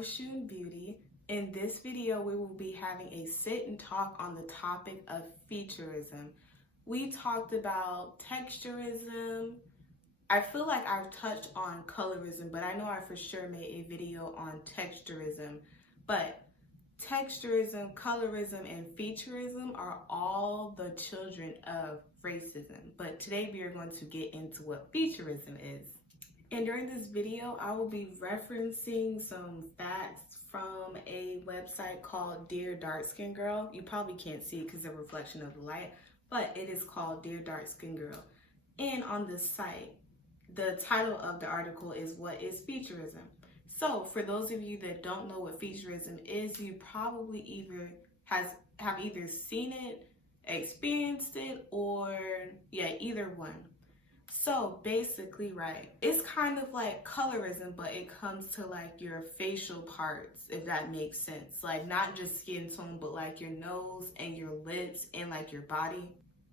Ocean Beauty. In this video, we will be having a sit and talk on the topic of featurism. We talked about texturism. I feel like I've touched on colorism, but I know I for sure made a video on texturism. But texturism, colorism, and featurism are all the children of racism. But today we are going to get into what featurism is. And during this video, I will be referencing some facts from a website called Dear Dark Skin Girl. You probably can't see it because of the reflection of the light, but it is called Dear Dark Skin Girl. And on this site, the title of the article is What is Featurism? So for those of you that don't know what featurism is, you probably have either seen it, experienced it, or either one. So basically, right, it's kind of like colorism, but it comes to like your facial parts, if that makes sense. Like not just skin tone, but like your nose and your lips and like your body.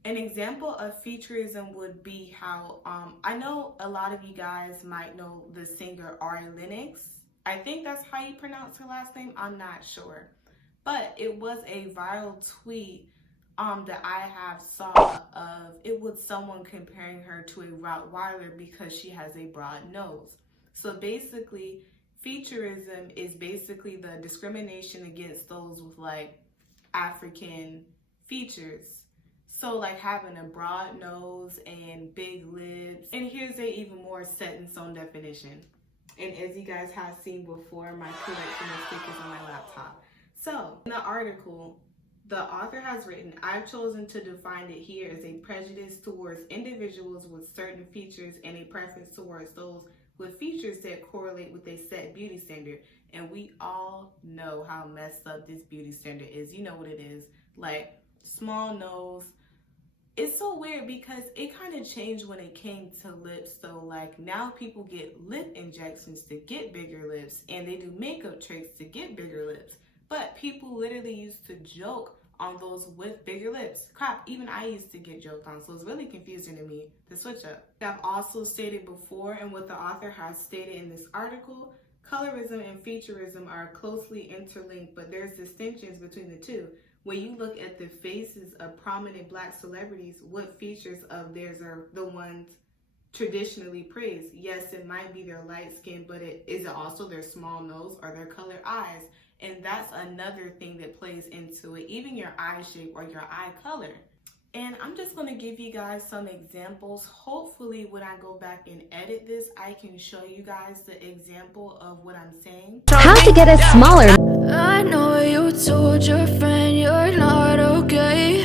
An example of featurism would be how, I know a lot of you guys might know the singer Ari Lennox. I think that's how you pronounce her last name. I'm not sure. But it was a viral tweet that I have saw of, it was someone comparing her to a Rottweiler because she has a broad nose. So basically, featurism is basically the discrimination against those with like African features. So like having a broad nose and big lips. And here's a even more set in stone definition. And as you guys have seen before, my collection of stickers on my laptop. So in the article, the author has written, I've chosen to define it here as a prejudice towards individuals with certain features and a preference towards those with features that correlate with a set beauty standard. And we all know how messed up this beauty standard is. You know what it is. Like small nose. It's so weird because it kind of changed when it came to lips. So like now people get lip injections to get bigger lips, and they do makeup tricks to get bigger lips. But people literally used to joke on those with bigger lips. Crap, even I used to get joked on, so it's really confusing to me, the switch up. I've also stated before, and what the author has stated in this article, colorism and featurism are closely interlinked, but there's distinctions between the two. When you look at the faces of prominent Black celebrities, what features of theirs are the ones traditionally praised? Yes, it might be their light skin, but is it also their small nose or their colored eyes? And that's another thing that plays into it, even your eye shape or your eye color. And I'm just going to give you guys some examples. Hopefully when I go back and edit this, I can show you guys the example of what I'm saying. How to get a smaller. I know you told your friend you're not okay,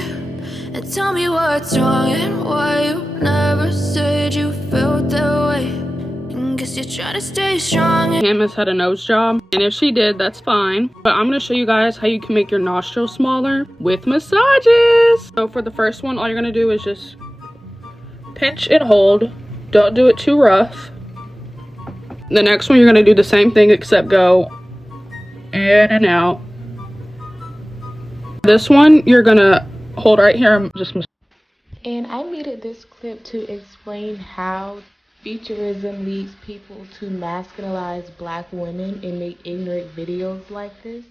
and tell me what's wrong and why you never said you felt that way. Guess you're trying to stay strong. Camus had a nose job, and if she did, that's fine. But I'm gonna show you guys how you can make your nostrils smaller with massages. So for the first one, all you're gonna do is just pinch and hold. Don't do it too rough. The next one, you're gonna do the same thing except go in and out. This one, you're gonna hold right here and just massage. And I needed this clip to explain how featurism leads people to masculinize Black women and make ignorant videos like this.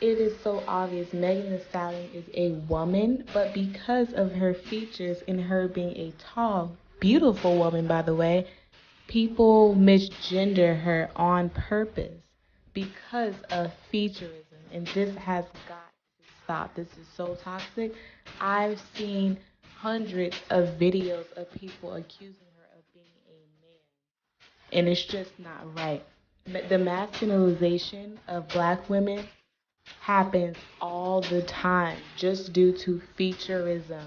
It is so obvious Megan Thee Stallion is a woman, but because of her features and her being a tall, beautiful woman, by the way, people misgender her on purpose because of featurism. And this has got to stop. This is so toxic. I've seen hundreds of videos of people accusing her of being a man, and it's just not right. The masculinization of Black women happens all the time just due to featurism.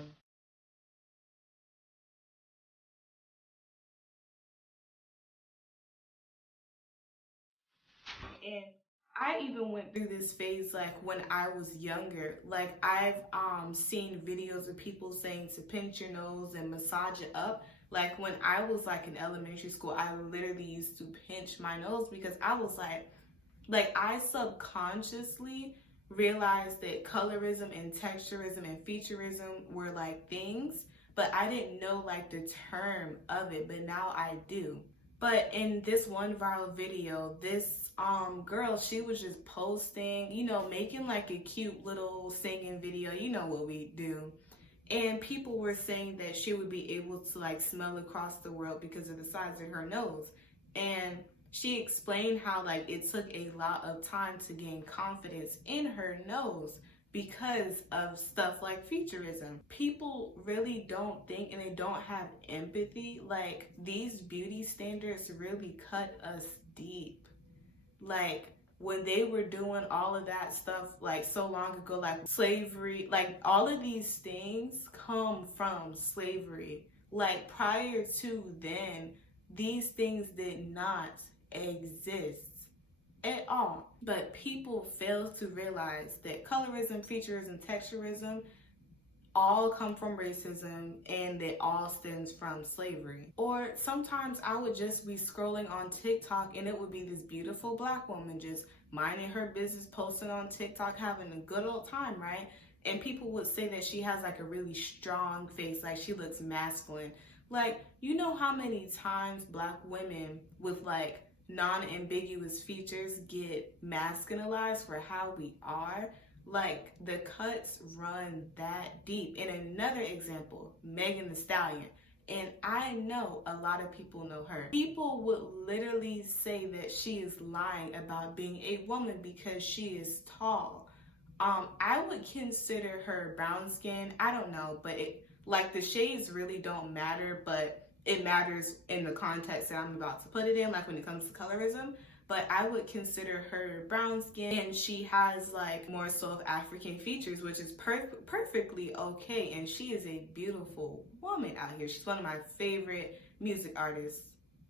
And I even went through this phase like when I was younger. Like I've seen videos of people saying to pinch your nose and massage it up. Like when I was like in elementary school, I literally used to pinch my nose because I was like I subconsciously realized that colorism and texturism and featurism were like things, but I didn't know like the term of it, but now I do. But in this one viral video, this girl, she was just posting, you know, making like a cute little singing video, you know what we do. And people were saying that she would be able to like smell across the world because of the size of her nose. And she explained how like it took a lot of time to gain confidence in her nose because of stuff like Featurism. People really don't think and they don't have empathy. Like, these beauty standards really cut us deep. Like, when they were doing all of that stuff like so long ago, like slavery, like all of these things come from slavery. Like, prior to then, these things did not exist at all. But people fail to realize that colorism, featurism, texturism all come from racism, and that all stems from slavery. Or sometimes I would just be scrolling on TikTok and it would be this beautiful black woman just minding her business, posting on TikTok, having a good old time, right? And people would say that she has like a really strong face, like she looks masculine. Like, you know how many times black women with like non-ambiguous features get masculinized for how we are? Like, the cuts run that deep. And another example, Megan Thee Stallion. And I know a lot of people know her. People would literally say that she is lying about being a woman because she is tall. I would consider her brown skin. I don't know, but like the shades really don't matter, but it matters in the context that I'm about to put it in, like when it comes to colorism. But I would consider her brown skin, and she has like more so of African features, which is perfectly okay. And she is a beautiful woman out here. She's one of my favorite music artists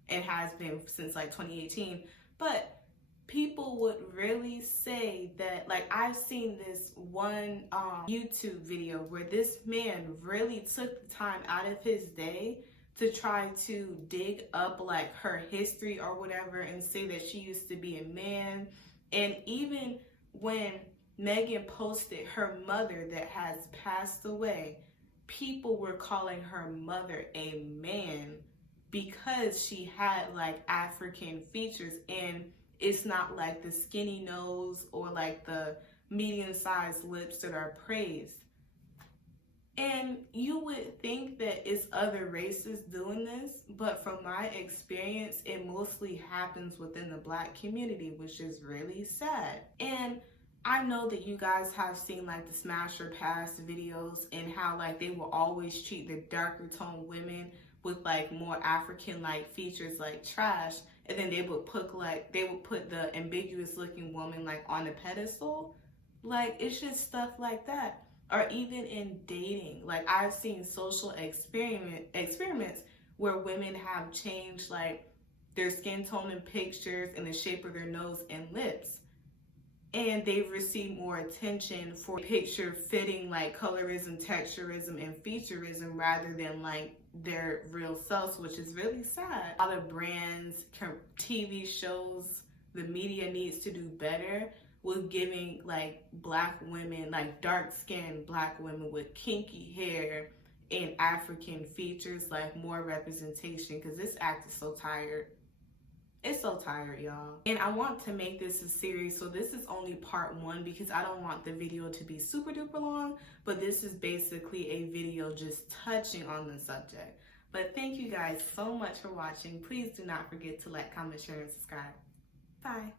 and has been since like 2018. But people would really say that, like, I've seen this one YouTube video where this man really took the time out of his day to try to dig up like her history or whatever and say that she used to be a man. And even when Megan posted her mother that has passed away, people were calling her mother a man because she had like African features. And it's not like the skinny nose or like the medium-sized lips that are praised. And you would think that it's other races doing this, but from my experience, it mostly happens within the black community, which is really sad. And I know that you guys have seen like the smash or pass videos and how like they will always treat the darker toned women with like more African like features like trash, and then they would put the ambiguous looking woman like on a pedestal. Like, it's just stuff like that. Or even in dating, like I've seen social experiments where women have changed like their skin tone in pictures and the shape of their nose and lips, and they've received more attention for picture fitting like colorism, texturism, and featurism rather than like their real selves, which is really sad. A lot of brands, TV shows, the media needs to do better with giving like black women, like dark-skinned black women with kinky hair and African features, like more representation, because this act is so tired. It's so tired, y'all. And I want to make this a series, so this is only part 1 because I don't want the video to be super duper long, but this is basically a video just touching on the subject. But thank you guys so much for watching. Please do not forget to like, comment, share, and subscribe. Bye.